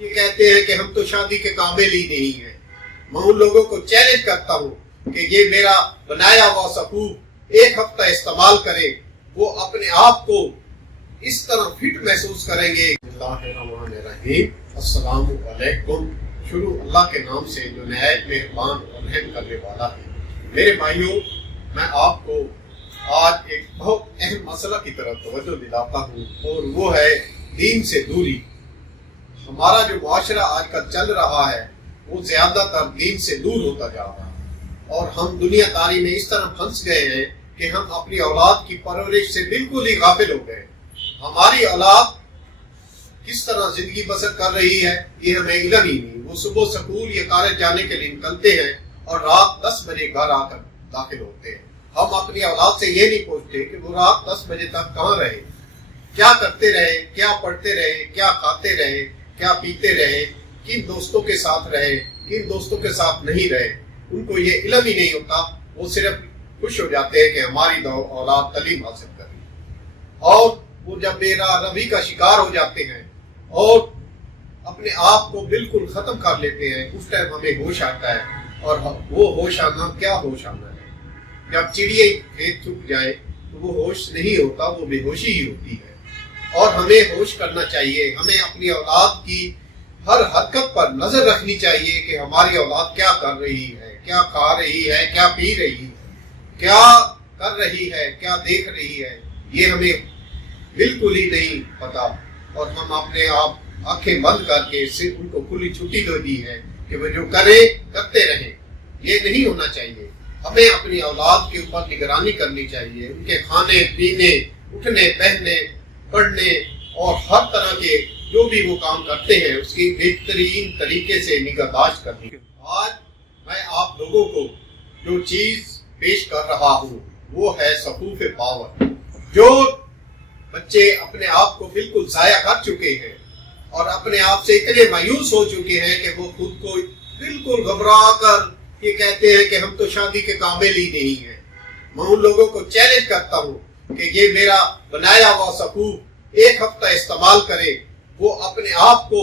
یہ کہتے ہیں کہ ہم تو شادی کے قابل ہی نہیں ہیں۔ میں ان لوگوں کو چیلنج کرتا ہوں کہ یہ میرا بنایا ہوا سکوپ ایک ہفتہ استعمال کریں، وہ اپنے آپ کو اس طرح فٹ محسوس کریں گے۔ اللہ الرحمن الرحیم، السلام علیکم۔ شروع اللہ کے نام سے جو نہایت مہربان اور رحم کرنے والا ہے۔ میرے بھائیوں، میں آپ کو آج ایک بہت اہم مسئلہ کی طرف توجہ دلاتا ہوں، اور وہ ہے دین سے دوری۔ ہمارا جو معاشرہ آج کل چل رہا ہے وہ زیادہ تر دین سے دور ہوتا جا رہا ہے، اور ہم دنیا داری میں اس طرح پھنس گئے ہیں کہ ہم اپنی اولاد کی پرورش سے بالکل ہی غافل ہو گئے۔ ہماری اولاد کس طرح زندگی بسر کر رہی ہے یہ ہمیں علم ہی نہیں۔ وہ صبح سکول یا کالج جانے کے لیے نکلتے ہیں اور رات 10 بجے گھر آ کر داخل ہوتے ہیں۔ ہم اپنی اولاد سے یہ نہیں پوچھتے کہ وہ رات 10 بجے تک کہاں رہے، کیا کرتے رہے، کیا پڑھتے رہے، کیا کھاتے رہے، کیا پیتے رہے، کن دوستوں کے ساتھ رہے، کن دوستوں کے ساتھ نہیں رہے۔ ان کو یہ علم ہی نہیں ہوتا۔ وہ صرف خوش ہو جاتے ہیں کہ ہماری اولاد تعلیم حاصل کر رہی ہے، اور وہ جب بے راہ روی کا شکار ہو جاتے ہیں اور اپنے آپ کو بالکل ختم کر لیتے ہیں، اس ٹائم ہمیں ہوش آتا ہے۔ اور وہ ہوش آنا کیا ہوش آنا ہے؟ جب چڑیا کھیت چھپ جائے تو وہ ہوش نہیں ہوتا، وہ بے ہوشی ہی ہوتی ہے۔ اور ہمیں ہوش کرنا چاہیے، ہمیں اپنی اولاد کی ہر حرکت پر نظر رکھنی چاہیے کہ ہماری اولاد کیا کر رہی ہے، کیا کھا رہی ہے، کیا پی رہی ہے، کیا کر رہی ہے، کیا دیکھ رہی ہے۔ یہ ہمیں بالکل ہی نہیں پتا، اور ہم اپنے آپ آنکھیں بند کر کے صرف ان کو کھلی چھٹی دے دی ہے کہ وہ جو کریں کرتے رہیں۔ یہ نہیں ہونا چاہیے۔ ہمیں اپنی اولاد کے اوپر نگرانی کرنی چاہیے، ان کے کھانے پینے، اٹھنے بیٹھنے، پڑھنے اور ہر طرح کے جو بھی وہ کام کرتے ہیں اس کی بہترین طریقے سے نگہداشت کرنی۔ آج میں آپ لوگوں کو جو چیز پیش کر رہا ہوں وہ ہے سقوف پاور۔ جو بچے اپنے آپ کو بالکل ضائع کر چکے ہیں اور اپنے آپ سے اتنے مایوس ہو چکے ہیں کہ وہ خود کو بالکل گھبرا کر یہ کہتے ہیں کہ ہم تو شادی کے قابل ہی نہیں ہیں۔ میں ان لوگوں کو چیلنج کرتا ہوں کہ یہ میرا بنایا ہوا سکوپ ایک ہفتہ استعمال کریں، وہ اپنے آپ کو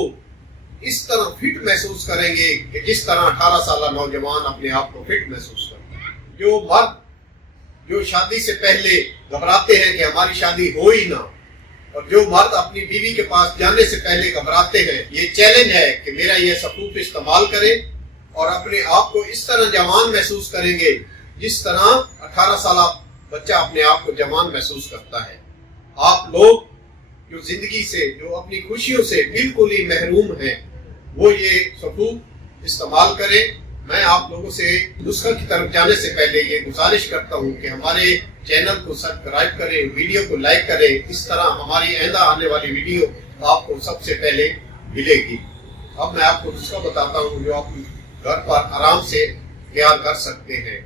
اس طرح فٹ محسوس کریں گے کہ جس طرح 18 سالہ نوجوان اپنے آپ کو فٹ محسوس کرتا ہے۔ جو مرد جو شادی سے پہلے گھبراتے ہیں کہ ہماری شادی ہو ہی نہ، اور جو مرد اپنی بیوی کے پاس جانے سے پہلے گھبراتے ہیں، یہ چیلنج ہے کہ میرا یہ سکوپ استعمال کریں اور اپنے آپ کو اس طرح جوان محسوس کریں گے جس طرح 18 سالہ بچہ اپنے آپ کو جوان محسوس کرتا ہے۔ آپ لوگ جو زندگی سے، جو اپنی خوشیوں سے بالکل ہی محروم ہیں، وہ یہ سکوپ استعمال کریں۔ میں آپ لوگوں سے نسخہ کی طرف جانے سے پہلے یہ گزارش کرتا ہوں کہ ہمارے چینل کو سبسکرائب کریں، ویڈیو کو لائک کریں، اس طرح ہماری آئندہ آنے والی ویڈیو آپ کو سب سے پہلے ملے گی۔ اب میں آپ کو نسخہ بتاتا ہوں جو آپ گھر پر آرام سے تیار کر سکتے ہیں۔